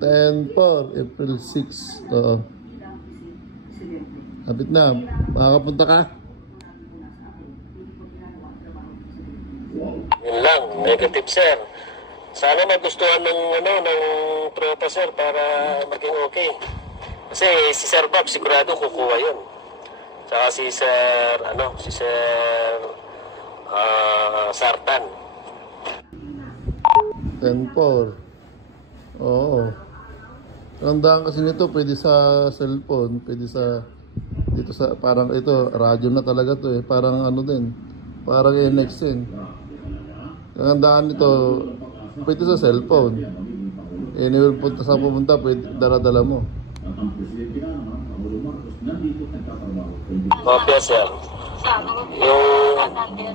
10-4, April 6. Oo. Kapit na. Makakapunta ka? Yun lang, negative sir. Sana magustuhan ng tropa sir para maging okay. Kasi si Sir Bob sigurado kukuha yun. Saka si Sir Sartan. 10-4. Oo. Ang daan kasi nito pwede sa cellphone, pwede sa dito sa parang ito, radyo na talaga to eh. Parang ano din. Parang NX din. Ang daan nito pwede sa cellphone. Anywhere punta sa pumunta, pwede dala-dala mo. Okay, sir.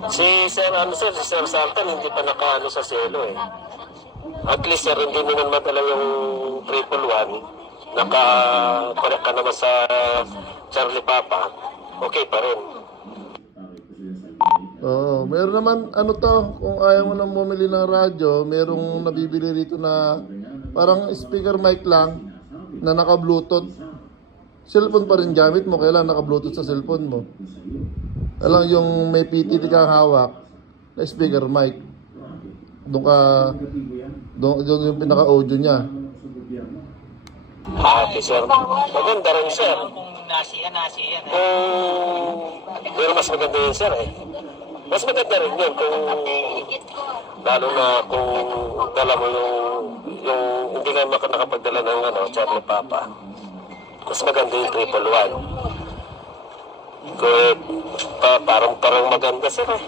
Si Sir Sartan hindi pa nakaano sa selo eh. At least sir, hindi mo naman madala yung 111. Naka-connect ka naman sa Charlie Papa. Okay pa rin. Oo, meron naman ano to, kung ayaw mo nang bumili ng radyo, merong nabibili rito na parang speaker mic lang na naka-bluetooth. Cellphone pa rin gamit mo, kailangan naka-bluetooth sa cellphone mo. Alam yung may PTT kang hawak na speaker mic. Doon yung pinaka-audio niya. Okay, sir. Maganda rin, sir. Kung nasiyan. Pero mas maganda yun, sir eh. Mas maganda rin yun kung lalo na kung dala mo yung hindi ka nakapagdala ng Charlie Papa. Mas maganda yung 111. Good. Parang maganda, sir eh.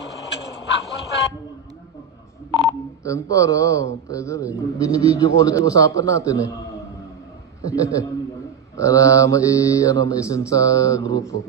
10-4, oo. Pwede rin. Binibideo ko ulit yung usapan natin eh. Para mai-send sa grupo.